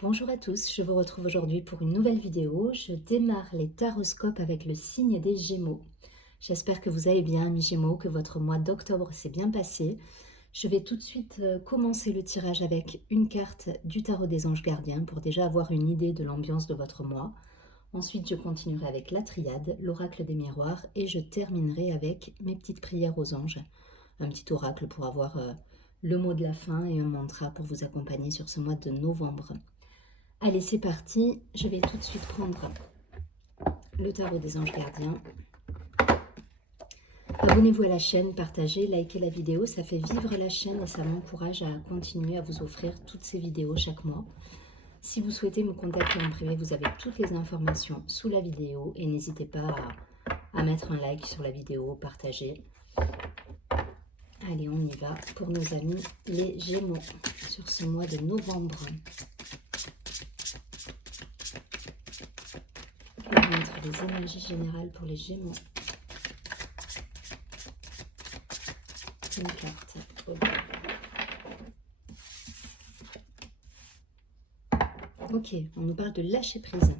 Bonjour à tous, je vous retrouve aujourd'hui pour une nouvelle vidéo. Je démarre les taroscopes avec le signe des Gémeaux. J'espère que vous allez bien, mes Gémeaux, que votre mois d'octobre s'est bien passé. Je vais tout de suite commencer le tirage avec une carte du tarot des anges gardiens pour déjà avoir une idée de l'ambiance de votre mois. Ensuite, je continuerai avec la triade, l'oracle des miroirs et je terminerai avec mes petites prières aux anges. Un petit oracle pour avoir le mot de la fin et un mantra pour vous accompagner sur ce mois de novembre. Allez, c'est parti. Je vais tout de suite prendre le tarot des anges gardiens. Abonnez-vous à la chaîne, partagez, likez la vidéo. Ça fait vivre la chaîne et ça m'encourage à continuer à vous offrir toutes ces vidéos chaque mois. Si vous souhaitez me contacter en privé, vous avez toutes les informations sous la vidéo et n'hésitez pas à mettre un like sur la vidéo, partager. Allez, on y va pour nos amis les Gémeaux sur ce mois de novembre. On va mettre les énergies générales pour les Gémeaux. Une carte. Ok, on nous parle de lâcher prise.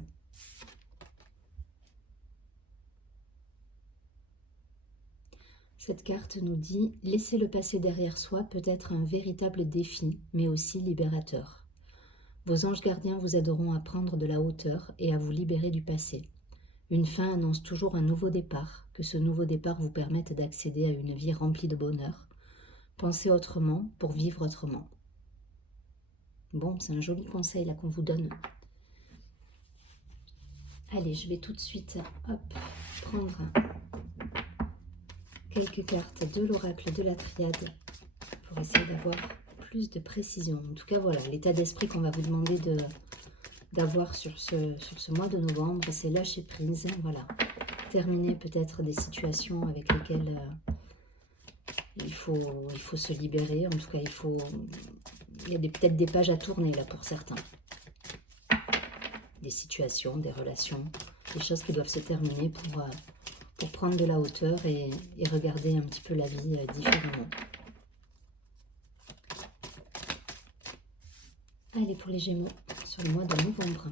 Cette carte nous dit « Laisser le passé derrière soi peut être un véritable défi, mais aussi libérateur. Vos anges gardiens vous aideront à prendre de la hauteur et à vous libérer du passé. Une fin annonce toujours un nouveau départ, que ce nouveau départ vous permette d'accéder à une vie remplie de bonheur. Pensez autrement pour vivre autrement. » Bon, c'est un joli conseil là qu'on vous donne. Allez, je vais tout de suite prendre quelques cartes de l'oracle de la triade pour essayer d'avoir plus de précision. En tout cas, voilà, l'état d'esprit qu'on va vous demander d'avoir sur ce mois de novembre, c'est lâcher prise. Voilà, terminer peut-être des situations avec lesquelles il faut se libérer. En tout cas, il y a peut-être des pages à tourner là pour certains. Des situations, des relations, des choses qui doivent se terminer pour prendre de la hauteur et regarder un petit peu la vie différemment. Allez, pour les Gémeaux, sur le mois de novembre.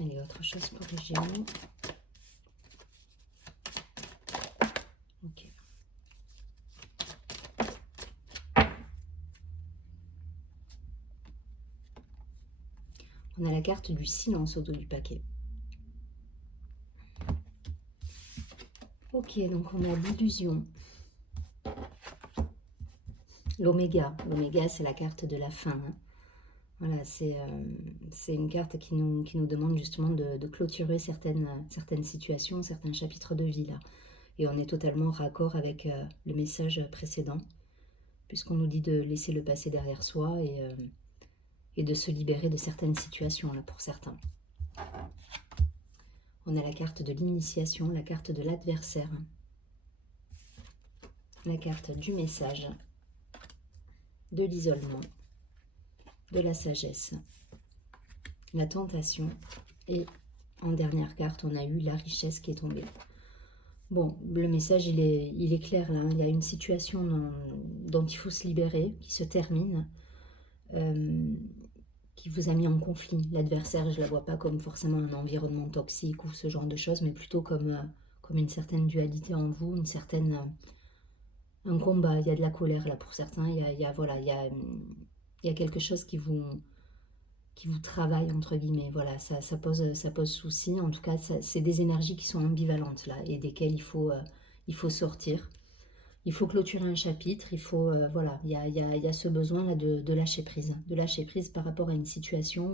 Allez, autre chose pour les Gémeaux. Ok. On a la carte du silence au dos du paquet. Ok, donc on a l'illusion. L'oméga. L'oméga, c'est la carte de la fin. Hein. Voilà, c'est une carte qui nous demande justement de clôturer certaines situations, certains chapitres de vie là. Et on est totalement raccord avec le message précédent, puisqu'on nous dit de laisser le passé derrière soi et de se libérer de certaines situations là pour certains. On a la carte de l'initiation, la carte de l'adversaire, la carte du message, de l'isolement, de la sagesse, la tentation et en dernière carte, on a eu la richesse qui est tombée. Bon, le message, il est clair là. Hein. Il y a une situation dont il faut se libérer, qui se termine, qui vous a mis en conflit. L'adversaire, je ne la vois pas comme forcément un environnement toxique ou ce genre de choses, mais plutôt comme une certaine dualité en vous, un combat. Il y a de la colère là pour certains. Il y a quelque chose qui vous travaille entre guillemets. Voilà, ça pose souci. En tout cas, c'est des énergies qui sont ambivalentes là et desquelles il faut sortir. Il faut clôturer un chapitre, voilà, il y a ce besoin là de lâcher prise par rapport à une situation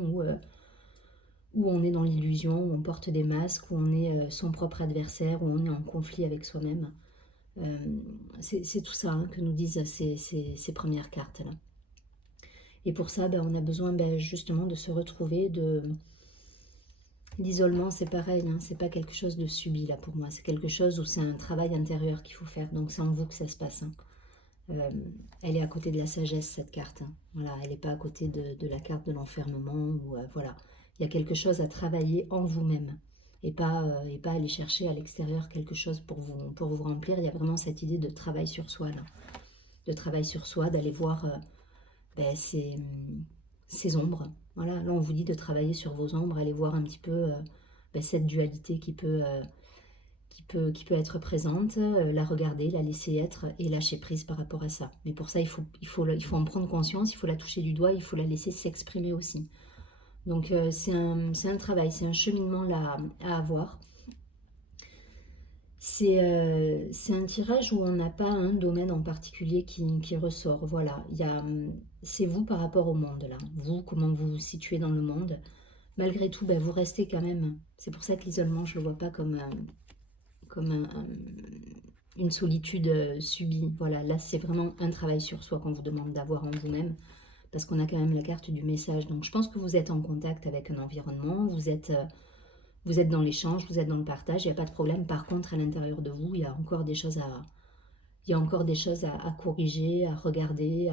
où on est dans l'illusion, où on porte des masques, où on est son propre adversaire, où on est en conflit avec soi-même. C'est tout ça hein, que nous disent ces premières cartes là. Et pour ça, on a besoin justement de se retrouver, L'isolement, c'est pareil, hein, c'est pas quelque chose de subi là pour moi, c'est quelque chose où c'est un travail intérieur qu'il faut faire, donc c'est en vous que ça se passe, hein. Euh, Elle est à côté de la sagesse, cette carte, hein. Voilà, elle n'est pas à côté de la carte de l'enfermement, ou voilà. Il y a quelque chose à travailler en vous-même, et pas aller chercher à l'extérieur quelque chose pour vous remplir. Il y a vraiment cette idée de travail sur soi, là. De travail sur soi, d'aller voir ben, ces ombres. Voilà, là on vous dit de travailler sur vos ombres, aller voir un petit peu ben, cette dualité qui peut être présente, la regarder, la laisser être et lâcher prise par rapport à ça. Mais pour ça, il faut en prendre conscience, il faut la toucher du doigt, il faut la laisser s'exprimer aussi. Donc c'est un travail, c'est un cheminement là à avoir. C'est un tirage où on n'a pas un domaine en particulier qui ressort. Voilà, c'est vous par rapport au monde là. Vous, comment vous vous situez dans le monde. Malgré tout, ben, vous restez quand même. C'est pour ça que l'isolement, je ne le vois pas comme une solitude subie. Voilà, là c'est vraiment un travail sur soi qu'on vous demande d'avoir en vous-même, parce qu'on a quand même la carte du message. Donc je pense que vous êtes en contact avec un environnement, vous êtes dans l'échange, vous êtes dans le partage, il n'y a pas de problème. Par contre, à l'intérieur de vous, il y a encore des choses à corriger, à regarder,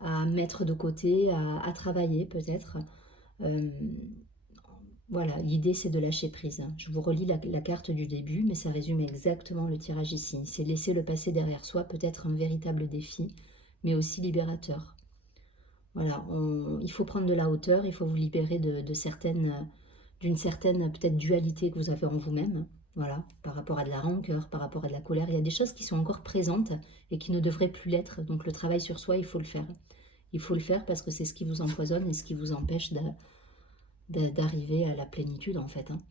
à mettre de côté, à travailler peut-être. Voilà, l'idée c'est de lâcher prise. Je vous relis la carte du début, mais ça résume exactement le tirage ici. C'est laisser le passé derrière soi, peut-être un véritable défi, mais aussi libérateur. Voilà, il faut prendre de la hauteur, il faut vous libérer d'une certaine peut-être dualité que vous avez en vous-même. Voilà, par rapport à de la rancœur, par rapport à de la colère. Il y a des choses qui sont encore présentes et qui ne devraient plus l'être. Donc le travail sur soi, il faut le faire. Il faut le faire parce que c'est ce qui vous empoisonne et ce qui vous empêche d'arriver à la plénitude en fait, hein.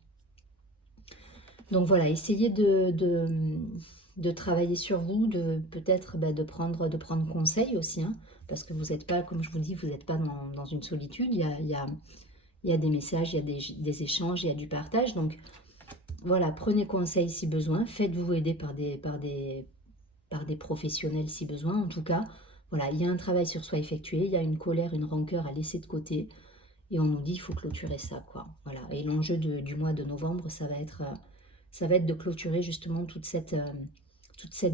Donc voilà, essayez de travailler sur vous, peut-être de prendre conseil aussi, hein, parce que vous n'êtes pas, comme je vous dis, vous n'êtes pas dans une solitude. Il y a des messages, il y a des échanges, il y a du partage. Donc voilà, prenez conseil si besoin, faites-vous aider par des professionnels si besoin. En tout cas, voilà, il y a un travail sur soi effectué, il y a une colère, une rancœur à laisser de côté. Et on nous dit qu'il faut clôturer ça, quoi. Voilà. Et l'enjeu du mois de novembre, ça va être de clôturer justement toute cette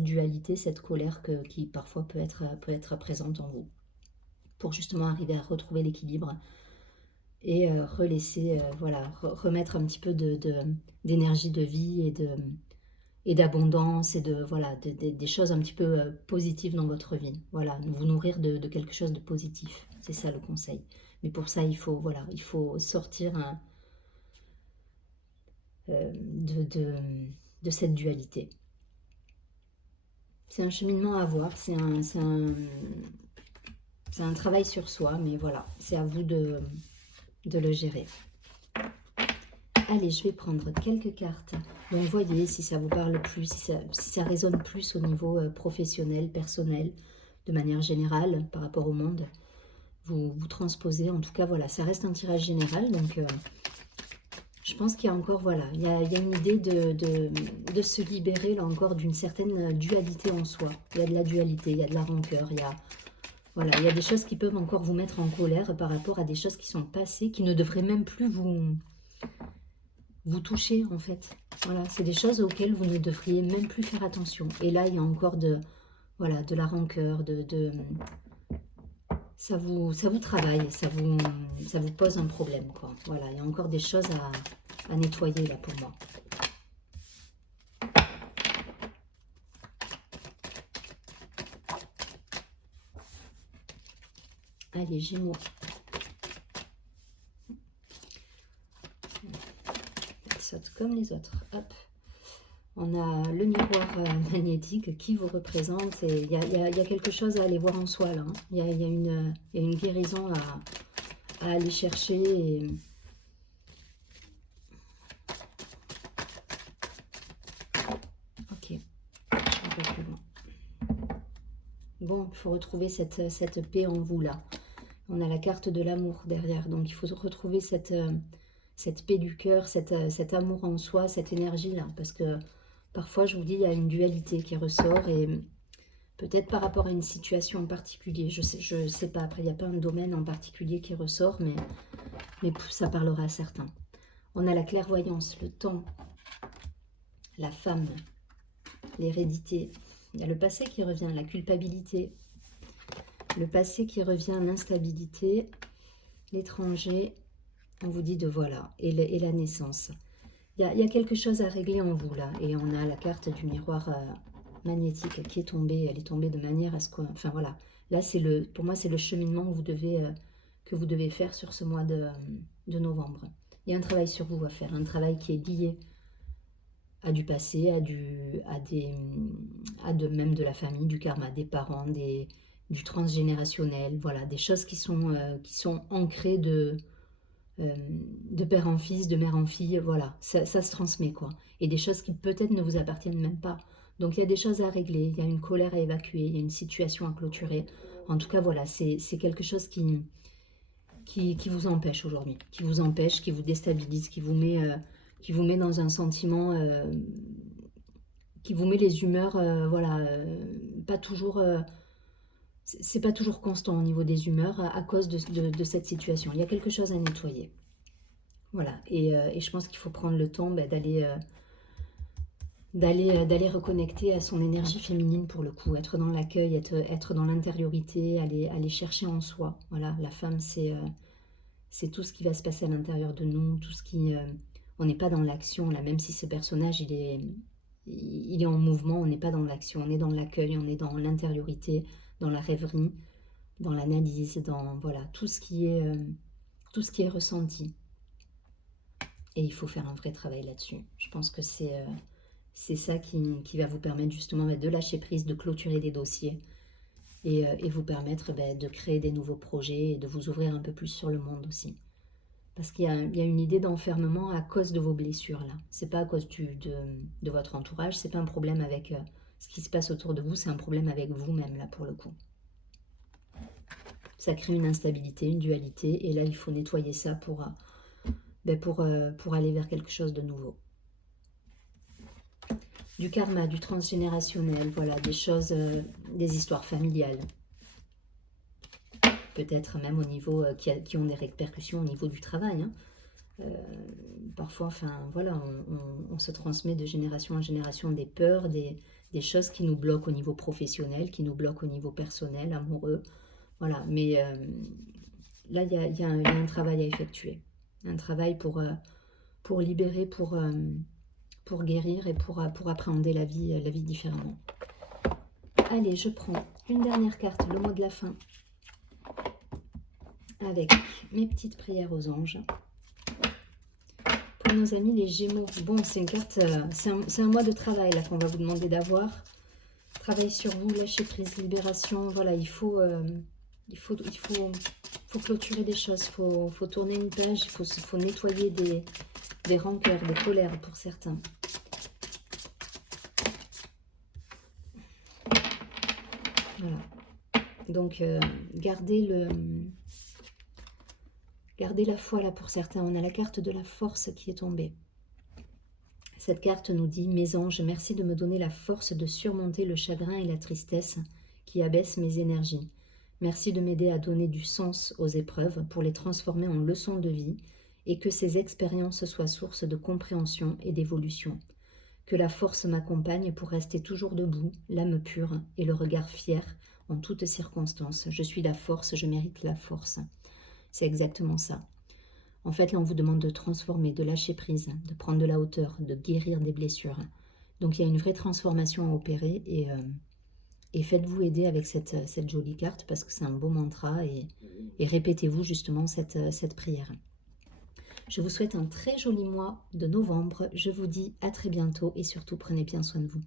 dualité, cette colère qui parfois peut être présente en vous. Pour justement arriver à retrouver l'équilibre et voilà, remettre un petit peu d'énergie de vie et d'abondance et voilà, des choses un petit peu positives dans votre vie. Voilà, vous nourrir de quelque chose de positif. C'est ça le conseil. Mais pour ça, il faut sortir de cette dualité. C'est un cheminement à voir, c'est un travail sur soi, mais voilà, c'est à vous de le gérer. Allez, je vais prendre quelques cartes. Donc voyez si ça vous parle plus, si ça résonne plus au niveau professionnel, personnel, de manière générale, par rapport au monde. Vous transposez, en tout cas, voilà, ça reste un tirage général, donc je pense qu'il y a encore, voilà, il y a une idée de se libérer, là encore, d'une certaine dualité en soi. Il y a de la dualité, il y a de la rancœur, voilà, il y a des choses qui peuvent encore vous mettre en colère par rapport à des choses qui sont passées, qui ne devraient même plus vous toucher, en fait. Voilà, c'est des choses auxquelles vous ne devriez même plus faire attention. Et là, il y a encore voilà, de la rancœur, ça vous travaille, ça vous pose un problème, quoi. Voilà, il y a encore des choses à nettoyer là pour moi. Allez, Gémeaux. Elle saute comme les autres. Hop. On a le miroir magnétique qui vous représente. Et il y a quelque chose à aller voir en soi là, hein. Il y a une guérison à aller chercher. Ok, un peu plus loin. Bon, il faut retrouver cette paix en vous là. On a la carte de l'amour derrière. Donc il faut retrouver cette paix du cœur, cet amour en soi, cette énergie là. Parce que parfois, je vous dis, il y a une dualité qui ressort et peut-être par rapport à une situation en particulier. Je sais pas. Après, il n'y a pas un domaine en particulier qui ressort, mais ça parlera à certains. On a la clairvoyance, le temps, la femme, l'hérédité. Il y a le passé qui revient, la culpabilité. Le passé qui revient, l'instabilité, l'étranger. On vous dit de voilà, et la naissance. Il y a quelque chose à régler en vous là. Et on a la carte du miroir magnétique qui est tombée. Elle est tombée de manière à ce que... Enfin voilà. Là, pour moi, c'est le cheminement que vous devez faire sur ce mois de novembre. Il y a un travail sur vous à faire. Un travail qui est lié à du passé, même de la famille, du karma, des parents, du transgénérationnel. Voilà, des choses qui sont ancrées de père en fils, de mère en fille, voilà, ça se transmet quoi. Et des choses qui peut-être ne vous appartiennent même pas. Donc il y a des choses à régler, il y a une colère à évacuer, il y a une situation à clôturer. En tout cas voilà, c'est quelque chose qui vous empêche aujourd'hui, qui vous empêche, qui vous déstabilise, qui vous met dans un sentiment, qui vous met les humeurs, voilà, pas toujours... c'est pas toujours constant au niveau des humeurs à cause de cette situation. Il y a quelque chose à nettoyer. Voilà, et je pense qu'il faut prendre le temps d'aller reconnecter à son énergie féminine pour le coup, être dans l'accueil, être dans l'intériorité, aller chercher en soi. Voilà, la femme, c'est tout ce qui va se passer à l'intérieur de nous, tout ce qui... on n'est pas dans l'action, là, même si ce personnage, il est en mouvement, on n'est pas dans l'action, on est dans l'accueil, on est dans l'intériorité, dans la rêverie, dans l'analyse, dans voilà, tout ce qui est ressenti. Et il faut faire un vrai travail là-dessus. Je pense que c'est ça qui va vous permettre justement de lâcher prise, de clôturer des dossiers et vous permettre de créer des nouveaux projets et de vous ouvrir un peu plus sur le monde aussi. Parce qu'il y a une idée d'enfermement à cause de vos blessures là. C'est pas à cause de votre entourage, c'est pas un problème avec ce qui se passe autour de vous, c'est un problème avec vous-même là pour le coup. Ça crée une instabilité, une dualité et là il faut nettoyer ça pour aller vers quelque chose de nouveau. Du karma, du transgénérationnel, voilà, des choses, des histoires familiales. Peut-être même au niveau, qui ont des répercussions au niveau du travail. Hein. Parfois, enfin, voilà, on se transmet de génération en génération des peurs, des choses qui nous bloquent au niveau professionnel, qui nous bloquent au niveau personnel, amoureux. Voilà, mais là, il y a un travail à effectuer. Un travail pour libérer, pour guérir et pour appréhender la vie différemment. Allez, je prends une dernière carte, le mot de la fin, avec mes petites prières aux anges. Pour nos amis les Gémeaux, bon, c'est une carte, c'est un mois de travail là qu'on va vous demander d'avoir. Travail sur vous, lâcher prise, libération, voilà, il faut clôturer des choses, il faut tourner une page, il faut nettoyer des rancœurs, des colères pour certains. Voilà. Donc, gardez la foi là pour certains. On a la carte de la force qui est tombée. Cette carte nous dit « Mes anges, merci de me donner la force de surmonter le chagrin et la tristesse qui abaissent mes énergies. Merci de m'aider à donner du sens aux épreuves pour les transformer en leçons de vie et que ces expériences soient source de compréhension et d'évolution. Que la force m'accompagne pour rester toujours debout, l'âme pure et le regard fier en toutes circonstances. Je suis la force, je mérite la force. » C'est exactement ça. En fait, là, on vous demande de transformer, de lâcher prise, de prendre de la hauteur, de guérir des blessures. Donc, il y a une vraie transformation à opérer et faites-vous aider avec cette jolie carte parce que c'est un beau mantra et répétez-vous justement cette prière. Je vous souhaite un très joli mois de novembre. Je vous dis à très bientôt et surtout prenez bien soin de vous.